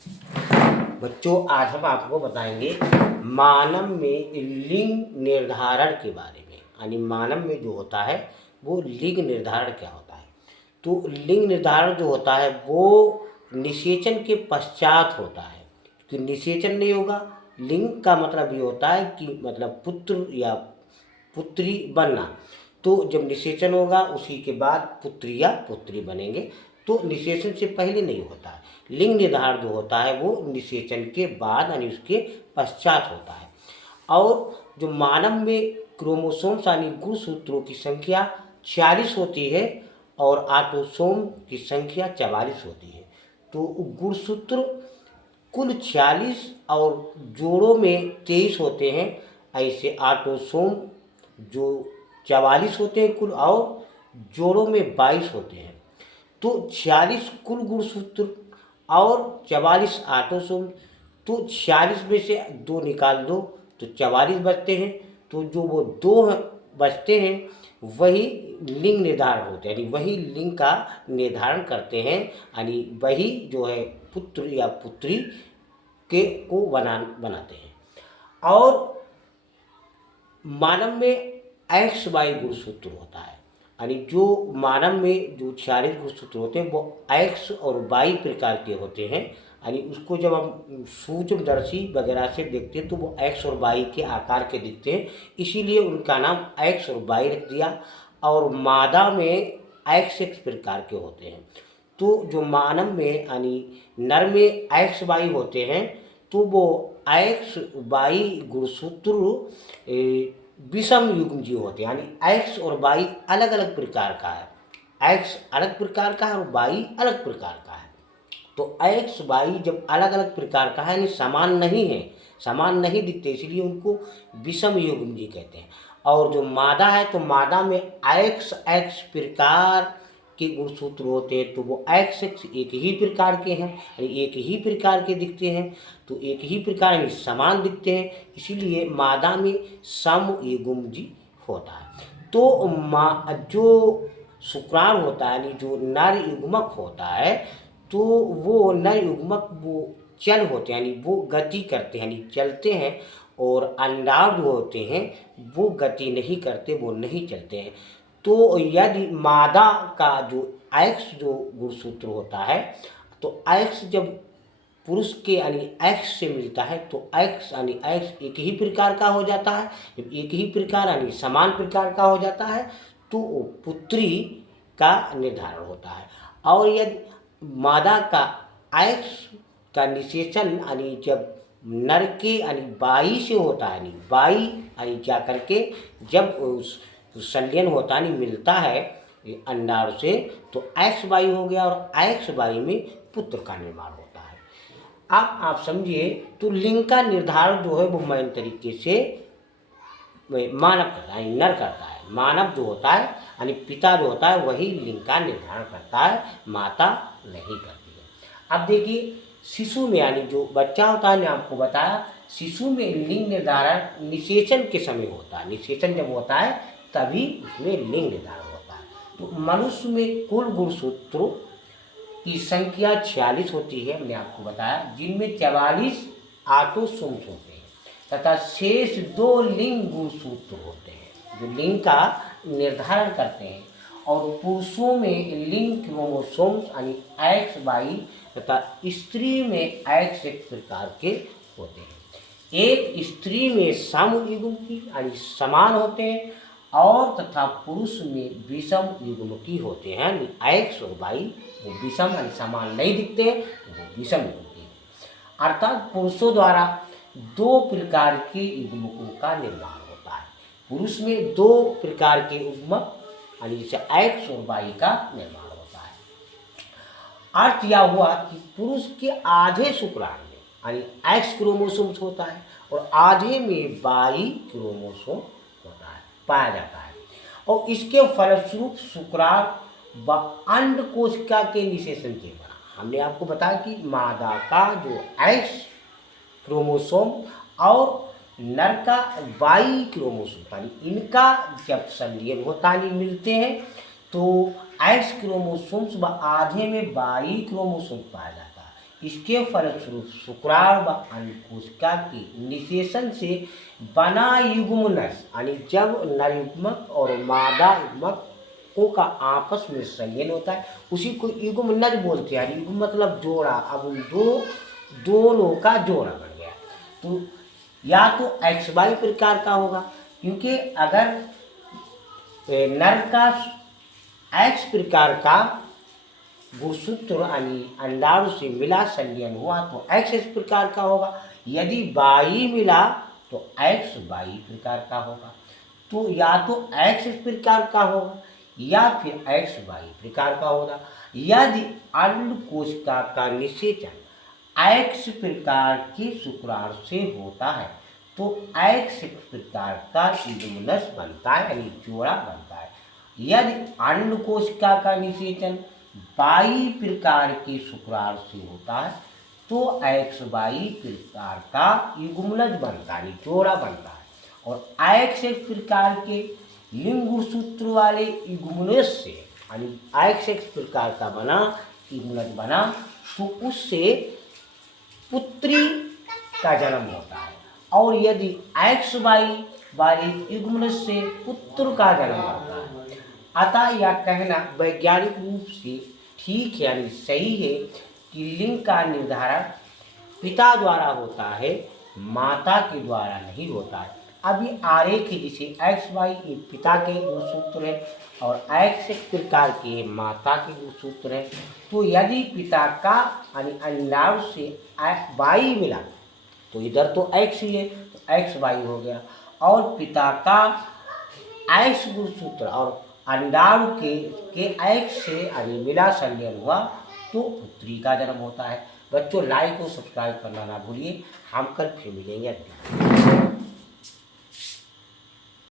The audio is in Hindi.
बच्चों, आज हम आपको बताएंगे मानव में लिंग निर्धारण के बारे में। यानी मानव में जो होता है वो लिंग निर्धारण क्या होता है। तो लिंग निर्धारण जो होता है वो निषेचन के पश्चात होता है। कि निषेचन नहीं होगा, लिंग का मतलब ये होता है कि मतलब पुत्र या पुत्री बनना। तो जब निषेचन होगा उसी के बाद पुत्री या पुत्री बनेंगे। तो निषेचन से पहले नहीं होता है। लिंग निर्धारण जो होता है वो निषेचन के बाद यानी उसके पश्चात होता है। और जो मानव में क्रोमोसोम्स यानी गुणसूत्रों की संख्या 40 होती है और ऑटोसोम की संख्या 44 होती है। तो गुणसूत्र कुल 46 और जोड़ों में 23 होते हैं। ऐसे ऑटोसोम जो 44 होते हैं कुल और जोड़ों में 22 होते हैं। तो 46 कुल गुणसूत्र और 44 ऑटोसोम। तो 46 में से 2 निकाल दो तो 44 बचते हैं। तो जो वो 2 बचते हैं वही लिंग निर्धारण होते हैं, यानी वही लिंग का निर्धारण करते हैं। यानी वही जो है पुत्र या पुत्री के को बनाते हैं। और मानव में एक्स वाई गुणसूत्र होता है। यानी जो मानव में जो 46 गुणसूत्र होते हैं वो एक्स और वाई प्रकार के होते हैं। यानी उसको जब हम सूक्ष्मदर्शी वगैरह से देखते हैं तो वो एक्स और वाई के आकार के दिखते हैं, इसीलिए उनका नाम एक्स और वाई रख दिया। और मादा में एक्स एक्स प्रकार के होते हैं। तो जो मानव में यानी नर में एक्स वाई होते हैं तो वो एक्स वाई गुणसूत्र विषम युग्मजीव होते हैं। यानी एक्स और वाई अलग अलग प्रकार का है। एक्स अलग प्रकार का है और वाई अलग प्रकार का है। तो एक्स वाई जब अलग अलग प्रकार का है यानी समान नहीं है, समान नहीं दिखते, इसलिए उनको विषम युग्मजीव कहते हैं। और जो मादा है तो मादा में एक्स एक्स प्रकार के गुणसूत्र होते हैं। तो वो एक्स एक्स एक ही प्रकार के हैं, यानी एक ही प्रकार के दिखते हैं। तो एक ही प्रकार यानी समान दिखते हैं, इसीलिए मादा में सम युग्मजी होता है। तो जो शुक्राणु होता है यानी जो नर युग्मक होता है तो वो नर युग्मक वो चल होते हैं, यानी वो गति करते हैं, यानी चलते हैं। और अंडाणु जो होते हैं वो गति नहीं करते, वो नहीं चलते हैं। तो यदि मादा का जो एक्स जो गुणसूत्र होता है तो एक्स जब पुरुष के यानी एक्स से मिलता है तो एक्स यानी एक्स एक ही प्रकार का हो जाता है। जब एक ही प्रकार यानी समान प्रकार का हो जाता है तो वो पुत्री का निर्धारण होता है। और यदि मादा का एक्स का निषेचन यानी जब नर के यानी बाई से होता है, यानी बाई यानी क्या करके जब संलयन होता है मिलता है अंडाणु से तो एक्स वाई हो गया और एक्स वाई में पुत्र का निर्माण होता है। अब आप समझिए तो लिंग का निर्धारण जो है वो मैन तरीके से मानव करता है, नर करता है। मानव जो होता है यानी पिता जो होता है वही लिंग का निर्धारण करता है, माता नहीं करती है। अब देखिए शिशु में यानी जो बच्चा होता है, मैंने आपको बताया शिशु में लिंग निर्धारण निषेचन के समय होता है। निषेचन जब होता है तभी उसमें लिंग निर्धारण होता है। तो मनुष्य में कुल गुणसूत्रों की संख्या 46 होती है, मैंने आपको बताया, जिनमें 44 ऑटोसोम्स होते हैं तथा शेष 2 लिंग गुणसूत्र होते हैं जो लिंग का निर्धारण करते हैं। और पुरुषों में लिंग क्रोमोसोम्स यानी एक्स वाई तथा स्त्री में एक्स एक्स प्रकार के होते हैं। एक स्त्री में सम युग्मकी यानी समान होते हैं और तथा पुरुष में विषम युग्मकी होते हैं, यानी एक्स और वाई वो विषम यानी समान नहीं दिखते हैं, तो वो विषम युग्मकी। अर्थात पुरुषों द्वारा 2 प्रकार के युग्मकों का निर्माण होता है। पुरुष में 2 प्रकार के युग्मक यानी जैसे एक्स और वाई का निर्माण होता है। अर्थ यह हुआ कि पुरुष के आधे शुक्राणु में यानी एक्स क्रोमोसोम्स होता है और आधे में वाई क्रोमोसोम होता है, पाया जाता है। और इसके फलस्वरूप शुक्राणु व अंड कोशिका के निषेचन से बना। हमने आपको बताया कि मादा का जो एक्स क्रोमोसोम और नर का वाई क्रोमोसोम यानी इनका जब संलयन होता है मिलते हैं तो एक्स क्रोमोसोम्स व आधे में वाई क्रोमोसोम पाया जाता है। इसके फलस्वरूप शुक्राणु व अंडकोशिका के निषेचन से बना युग्मनस, यानी जब नर युग्मक और मादा युग्मकों का आपस में संयन होता है उसी को युग्मनज बोलते हैं। युग्म मतलब जोड़ा, अब उन दोनों का जोड़ा बन गया। तो या तो XY प्रकार का होगा, क्योंकि अगर नर का X प्रकार का गुणसूत्र यानी अंडाणु से मिला संलयन हुआ तो XX प्रकार का होगा। यदि वाई मिला तो XY प्रकार का होगा। तो या तो XX प्रकार का होगा या फिर XY प्रकार का होगा। यदि अंडकोशिका का निषेचन X प्रकार के शुक्राणु से होता है तो X प्रकार का युग्मनस बनता है, यानी जोड़ा बनता है। यदि अंडकोशिका का निषेचन Y प्रकार के शुक्राणु से होता है तो XY प्रकार का युग्मनज बनता है, जोड़ा बनता है। और XX प्रकार के लिंग गुणसूत्र वाले युग्मनज से, यानी XX प्रकार का बना युग्मनज बना तो उससे पुत्री का जन्म होता है। और यदि XY वाले युग्मनज से पुत्र का जन्म होता है। अतः यह कहना वैज्ञानिक रूप से ठीक है, यानी सही है कि लिंग का निर्धारण पिता द्वारा होता है, माता के द्वारा नहीं होता है। अब ये आरेख है जिसे XY पिता के गुणसूत्र है और XX प्रकार के माता के गुणसूत्र है। तो यदि पिता का यानी अंडाणु से Y मिला तो इधर तो X ही है तो XY हो गया, और पिता का X गुणसूत्र और अंडाणु के X से यानी मिला संलयन हुआ तो पुत्री का जन्म होता है। बच्चों लाइक और सब्सक्राइब करना ना भूलिए। हम कल फिर मिलेंगे।